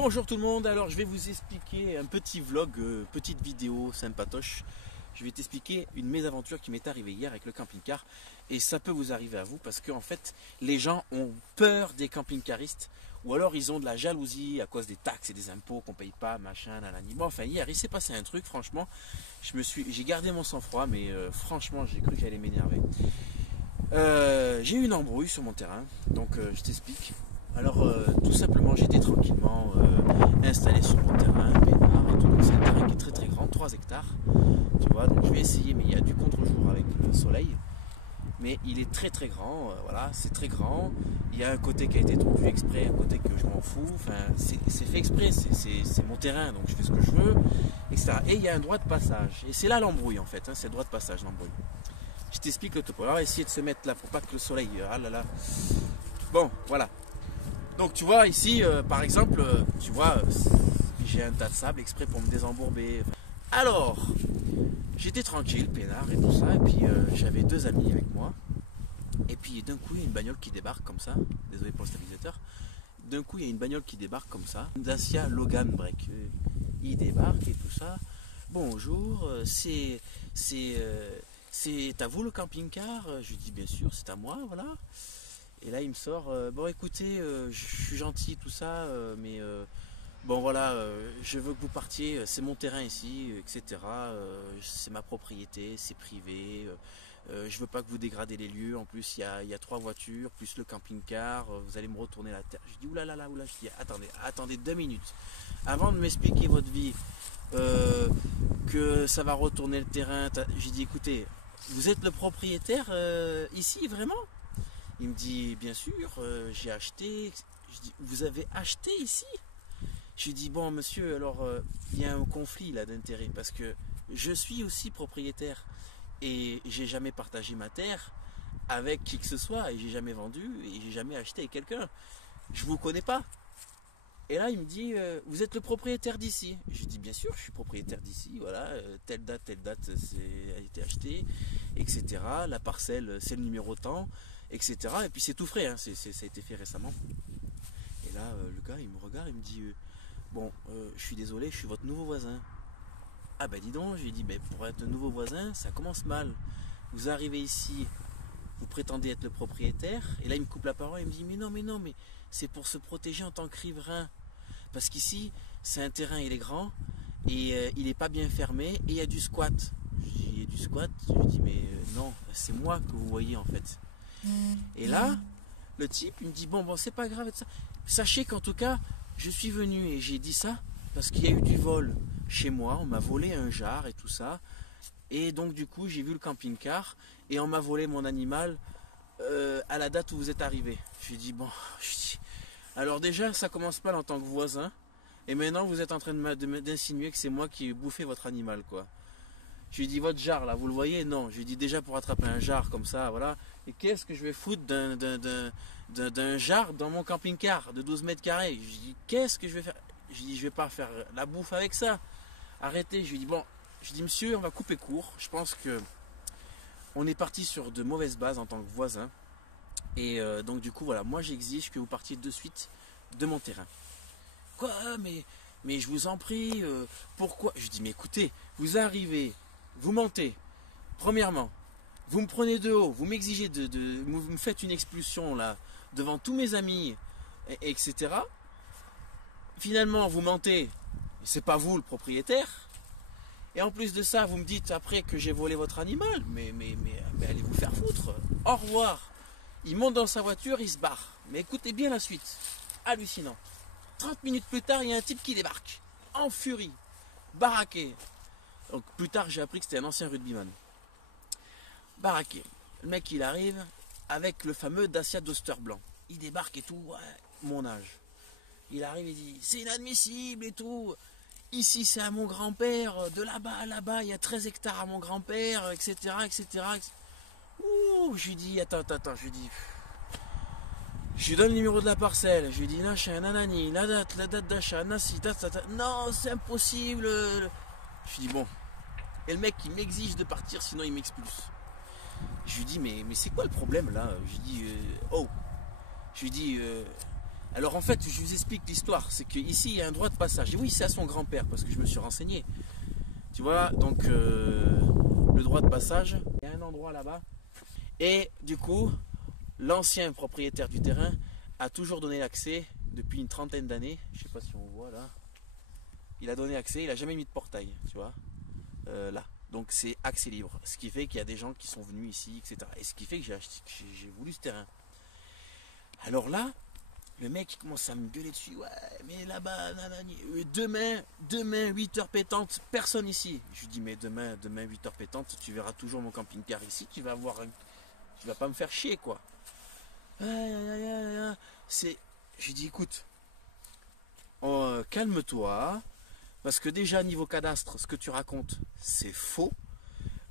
Bonjour tout le monde, alors je vais vous expliquer un petit vlog, petite vidéo sympatoche. Je vais t'expliquer une mésaventure qui m'est arrivée hier avec le camping-car. Et ça peut vous arriver à vous parce qu'en fait, les gens ont peur des camping-caristes. Ou alors ils ont de la jalousie à cause des taxes et des impôts qu'on paye pas, machin, nanani. Bon, enfin hier, il s'est passé un truc, franchement. J'ai gardé mon sang-froid, mais franchement, j'ai cru que j'allais m'énerver. J'ai eu une embrouille sur mon terrain, donc je t'explique. Alors tout simplement j'étais tranquillement installé sur mon terrain, peinard et tout. C'est un terrain qui est très très grand, 3 hectares. Tu vois, donc je vais essayer, mais il y a du contre-jour avec le soleil. Mais il est très très grand, voilà, c'est très grand. Il y a un côté qui a été tondu exprès, un côté que je m'en fous. Enfin, c'est fait exprès, c'est mon terrain, donc je fais ce que je veux, etc. Et il y a un droit de passage. Et c'est là l'embrouille en fait, hein, c'est le droit de passage, l'embrouille. Je t'explique le topo. Alors essayer de se mettre là pour pas que le soleil... Ah là là. Bon, voilà. Donc tu vois ici, par exemple, tu vois, j'ai un tas de sable exprès pour me désembourber. Alors, j'étais tranquille, peinard et tout ça, et puis j'avais 2 amis avec moi. Et puis d'un coup, il y a une bagnole qui débarque comme ça. Désolé pour le stabilisateur. D'un coup, il y a une bagnole qui débarque comme ça. Une Dacia Logan Break. Il débarque et tout ça. Bonjour, c'est à vous le camping-car? Je lui dis bien sûr, c'est à moi, voilà. Et là il me sort, bon écoutez, je suis gentil tout ça, mais bon voilà, je veux que vous partiez, c'est mon terrain ici, etc. C'est ma propriété, c'est privé, je veux pas que vous dégradez les lieux, en plus il y a 3 voitures, plus le camping-car, vous allez me retourner la terre. Je dis oulala, oulala, je dis attendez 2 minutes, avant de m'expliquer votre vie, que ça va retourner le terrain, j'ai dit écoutez, vous êtes le propriétaire ici vraiment? Il me dit bien sûr, j'ai acheté. Je dis vous avez acheté ici? Je lui dis bon monsieur, alors il y a un conflit là d'intérêt parce que je suis aussi propriétaire et j'ai jamais partagé ma terre avec qui que ce soit et j'ai jamais vendu et j'ai jamais acheté avec quelqu'un. Je vous connais pas. Et là il me dit vous êtes le propriétaire d'ici? Je lui dis bien sûr je suis propriétaire d'ici, voilà, telle date a été acheté, etc. La parcelle c'est le numéro tant, etc. Et puis c'est tout frais, hein, ça a été fait récemment. Et là le gars il me regarde, il me dit bon je suis désolé, je suis votre nouveau voisin. Ah ben dis donc, je lui ai dit ben, pour être un nouveau voisin ça commence mal. Vous arrivez ici, vous prétendez être le propriétaire, et là il me coupe la parole, il me dit mais non, mais c'est pour se protéger en tant que riverain. Parce qu'ici, c'est un terrain, il est grand, et il n'est pas bien fermé, et il y a du squat. Je dis, il y a du squat? Je lui dis, mais non, c'est moi que vous voyez en fait. Et là, le type, il me dit, bon, c'est pas grave. Ça. Sachez qu'en tout cas, je suis venu, et j'ai dit ça, parce qu'il y a eu du vol chez moi, on m'a volé un jar et tout ça. Et donc du coup, j'ai vu le camping-car, et on m'a volé mon animal à la date où vous êtes arrivé. Je lui dis, bon, alors déjà, ça commence mal en tant que voisin. Et maintenant, vous êtes en train d'insinuer que c'est moi qui ai bouffé votre animal, quoi. Je lui dis, votre jar, là, vous le voyez? Non. Je lui dis, déjà, pour attraper un jar comme ça, voilà. Et qu'est-ce que je vais foutre d'un jar dans mon camping-car de 12 mètres carrés? Je lui dis, qu'est-ce que je vais faire? Je lui dis, je vais pas faire la bouffe avec ça. Arrêtez. Je lui dis, bon, je dis, monsieur, on va couper court. Je pense que on est parti sur de mauvaises bases en tant que voisin. Et donc du coup voilà, moi j'exige que vous partiez de suite de mon terrain. Quoi? Mais je vous en prie, pourquoi? Je dis mais écoutez, vous arrivez, vous mentez. Premièrement, vous me prenez de haut, vous m'exigez vous me faites une expulsion là devant tous mes amis, etc. Finalement vous mentez, c'est pas vous le propriétaire. Et en plus de ça, vous me dites après que j'ai volé votre animal. Mais allez vous faire foutre. Au revoir. Il monte dans sa voiture, il se barre. Mais écoutez bien la suite. Hallucinant. 30 minutes plus tard, il y a un type qui débarque. En furie. Baraqué. Donc plus tard, j'ai appris que c'était un ancien rugbyman. Baraqué. Le mec, il arrive avec le fameux Dacia Duster blanc. Il débarque et tout. Ouais, mon âge. Il arrive et dit, c'est inadmissible et tout. Ici, c'est à mon grand-père. De là-bas à là-bas, il y a 13 hectares à mon grand-père, etc., etc. Ouh, je lui dis, attends, je lui dis, je lui donne le numéro de la parcelle, je lui dis, machin, nanani, la date d'achat, nasi, non, c'est impossible. Je lui dis, bon, et le mec, il m'exige de partir, sinon il m'expulse. Je lui dis, mais c'est quoi le problème là? Je lui dis, oh, je lui dis, Alors en fait, je vous explique l'histoire. C'est qu'ici, il y a un droit de passage. Et oui, c'est à son grand-père, parce que je me suis renseigné. Tu vois, donc le droit de passage, il y a un endroit là-bas. Et du coup, l'ancien propriétaire du terrain a toujours donné l'accès depuis une trentaine d'années. Je ne sais pas si on voit là. Il a donné accès, il n'a jamais mis de portail, tu vois, là. Donc c'est accès libre. Ce qui fait qu'il y a des gens qui sont venus ici, etc. Et ce qui fait que j'ai voulu ce terrain. Alors là, le mec il commence à me gueuler dessus. Ouais, mais là-bas, demain, 8h pétantes, personne ici. Je lui dis, mais demain 8h pétantes, tu verras toujours mon camping-car ici, tu vas pas me faire chier, quoi. Je lui dis, écoute, calme-toi, parce que déjà, niveau cadastre, ce que tu racontes, c'est faux.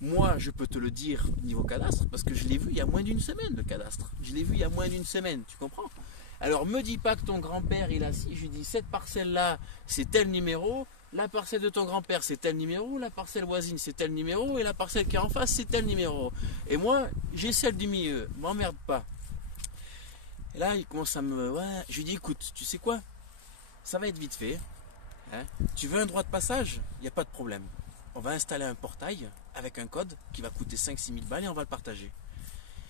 Moi, je peux te le dire niveau cadastre, parce que je l'ai vu il y a moins d'une semaine, le cadastre. Je l'ai vu il y a moins d'une semaine, tu comprends? Alors, me dis pas que ton grand-père, il a si. Je lui dis, cette parcelle-là, c'est tel numéro. La parcelle de ton grand-père, c'est tel numéro. La parcelle voisine, c'est tel numéro. Et la parcelle qui est en face, c'est tel numéro. Et moi, j'ai celle du milieu. M'emmerde pas. Et là, il commence à me... Ouais. Je lui dis, écoute, tu sais quoi? Ça va être vite fait. Hein? Tu veux un droit de passage? Il n'y a pas de problème. On va installer un portail avec un code qui va coûter 5-6 000 balles et on va le partager.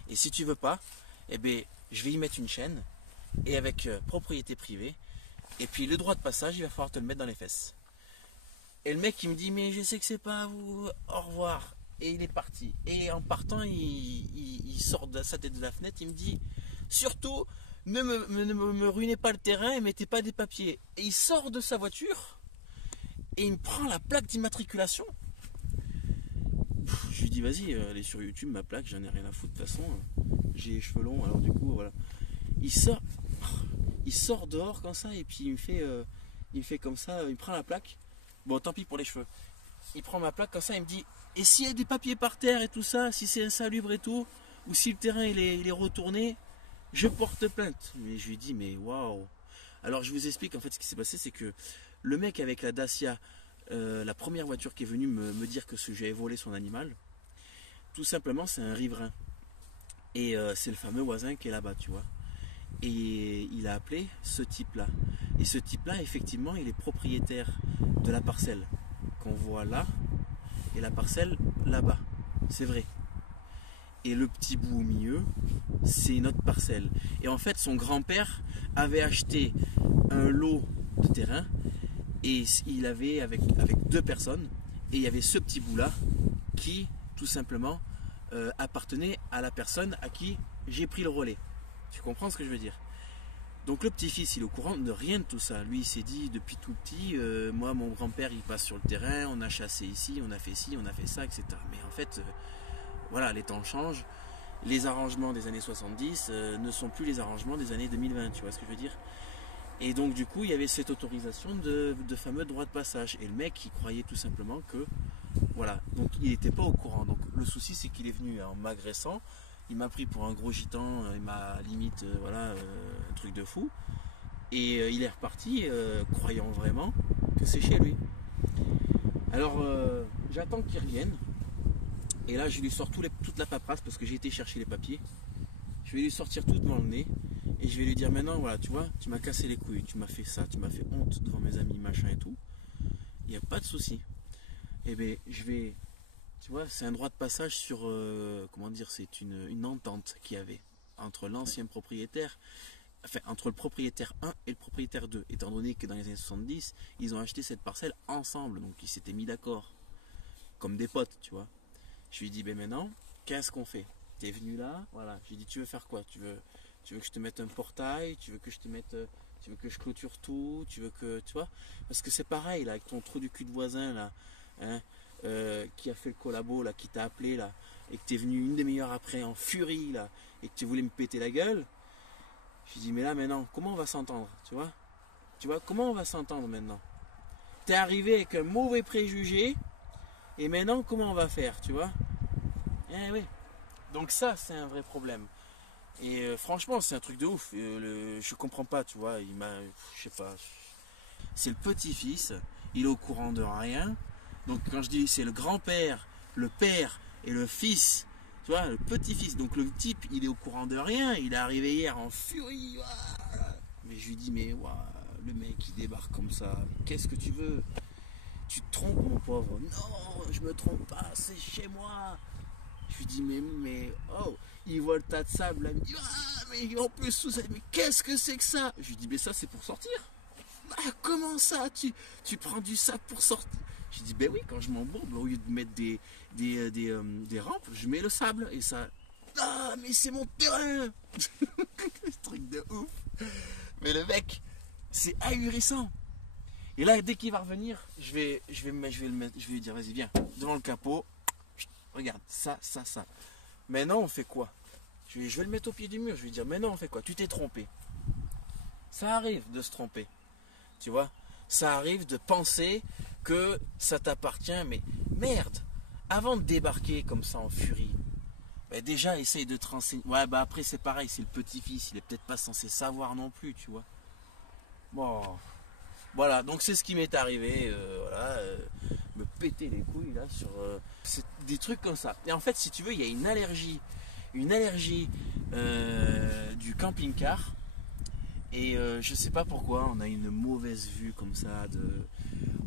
Et si tu veux pas, eh bien, je vais y mettre une chaîne et avec propriété privée. Et puis le droit de passage, il va falloir te le mettre dans les fesses. Et le mec, il me dit, mais je sais que c'est pas à vous, au revoir. Et il est parti. Et en partant, il sort de sa tête de la fenêtre, il me dit, surtout, ne me ruinez pas le terrain et mettez pas des papiers. Et il sort de sa voiture et il me prend la plaque d'immatriculation. Je lui dis, vas-y, elle est sur YouTube, ma plaque, j'en ai rien à foutre de toute façon. J'ai les cheveux longs, alors du coup, voilà. Il sort dehors comme ça et puis il me fait comme ça, il prend la plaque. Bon, tant pis pour les cheveux. Il prend ma plaque comme ça, il me dit, et s'il y a des papiers par terre et tout ça, si c'est insalubre et tout, ou si le terrain il est retourné, je porte plainte. Mais je lui dis, mais waouh. Alors je vous explique en fait ce qui s'est passé, c'est que le mec avec la Dacia, la première voiture qui est venue me dire que j'avais volé son animal, tout simplement c'est un riverain. Et c'est le fameux voisin qui est là-bas, tu vois. Et il a appelé ce type-là. Et ce type-là, effectivement, il est propriétaire de la parcelle qu'on voit là et la parcelle là-bas. C'est vrai. Et le petit bout au milieu, c'est notre parcelle. Et en fait, son grand-père avait acheté un lot de terrain et il avait avec deux personnes. Et il y avait ce petit bout-là qui, tout simplement, appartenait à la personne à qui j'ai pris le relais. Tu comprends ce que je veux dire? Donc le petit-fils, il est au courant de rien de tout ça. Lui, il s'est dit depuis tout petit, moi, mon grand-père, il passe sur le terrain, on a chassé ici, on a fait ci, on a fait ça, etc. Mais en fait, voilà, les temps changent. Les arrangements des années 70 ne sont plus les arrangements des années 2020, tu vois ce que je veux dire? Et donc du coup, il y avait cette autorisation de fameux droit de passage. Et le mec, il croyait tout simplement que, voilà, donc il n'était pas au courant. Donc le souci, c'est qu'il est venu en m'agressant. Il m'a pris pour un gros gitan, il m'a limite, voilà, un truc de fou. Et il est reparti, croyant vraiment que c'est chez lui. Alors, j'attends qu'il revienne. Et là, je lui sors toute la paperasse parce que j'ai été chercher les papiers. Je vais lui sortir tout devant le nez. Et je vais lui dire maintenant, voilà, tu vois, tu m'as cassé les couilles, tu m'as fait ça, tu m'as fait honte devant mes amis, machin et tout. Il n'y a pas de souci. Et bien, je vais... Tu vois, c'est un droit de passage sur, comment dire, c'est une entente qu'il y avait entre l'ancien propriétaire, enfin entre le propriétaire 1 et le propriétaire 2, étant donné que dans les années 70, ils ont acheté cette parcelle ensemble, donc ils s'étaient mis d'accord, comme des potes, tu vois. Je lui ai dit, ben maintenant, qu'est-ce qu'on fait? T'es venu là, voilà, j'ai dit, tu veux faire quoi? Tu veux que je te mette un portail? Tu veux que je te mette, tu veux que je clôture tout? Tu veux que, tu vois? Parce que c'est pareil, là, avec ton trou du cul de voisin, là, hein, qui a fait le collabo là, qui t'a appelé là, et que tu es venu une demi-heure après en furie là, et que tu voulais me péter la gueule, je dis mais là maintenant, comment on va s'entendre, tu vois, comment on va s'entendre maintenant? T'es arrivé avec un mauvais préjugé, et maintenant comment on va faire, tu vois? Eh oui. Donc ça c'est un vrai problème. Et franchement c'est un truc de ouf. Je comprends pas, tu vois, je sais pas. C'est le petit-fils, il est au courant de rien. Donc quand je dis c'est le grand-père, le père et le fils, tu vois, le petit-fils. Donc le type, il est au courant de rien. Il est arrivé hier en furie. Mais je lui dis, mais ouah, le mec il débarque comme ça, qu'est-ce que tu veux? Tu te trompes mon pauvre. Non, je me trompe pas, c'est chez moi. Je lui dis, oh, il voit le tas de sable là, il me dit, ah, mais en plus, mais qu'est-ce que c'est que ça? Je lui dis, mais ça c'est pour sortir. Ah, comment ça, tu prends du sable pour sortir? Je lui dis, ben oui, quand je m'embourbe, au lieu de mettre des rampes, je mets le sable et ça. Ah, mais c'est mon terrain. Ce truc de ouf. Mais le mec, c'est ahurissant. Et là, dès qu'il va revenir, je vais le mettre, je vais lui dire, vas-y, viens, devant le capot. Regarde, ça. Maintenant, on fait quoi? Je vais le mettre au pied du mur. Je vais lui dire, maintenant, on fait quoi? Tu t'es trompé. Ça arrive de se tromper. Tu vois? Ça arrive de penser que ça t'appartient. Mais merde, avant de débarquer comme ça en furie, bah déjà, essaye de te renseigner. Ouais, bah après, c'est pareil, c'est le petit-fils. Il est peut-être pas censé savoir non plus, tu vois. Bon, voilà, donc c'est ce qui m'est arrivé. Voilà, me péter les couilles là sur c'est des trucs comme ça. Et en fait, si tu veux, il y a une allergie du camping-car. Et je sais pas pourquoi, on a une mauvaise vue comme ça,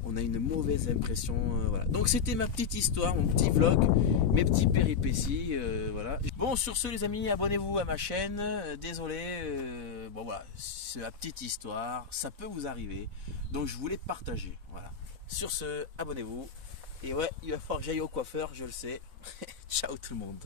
on a une mauvaise impression. Voilà. Donc c'était ma petite histoire, mon petit vlog, mes petits péripéties. Voilà. Bon, sur ce les amis, abonnez-vous à ma chaîne. Désolé, bon voilà, c'est ma petite histoire, ça peut vous arriver. Donc je voulais partager. Voilà. Sur ce, abonnez-vous. Et ouais, il va falloir que j'aille au coiffeur, je le sais. Ciao tout le monde.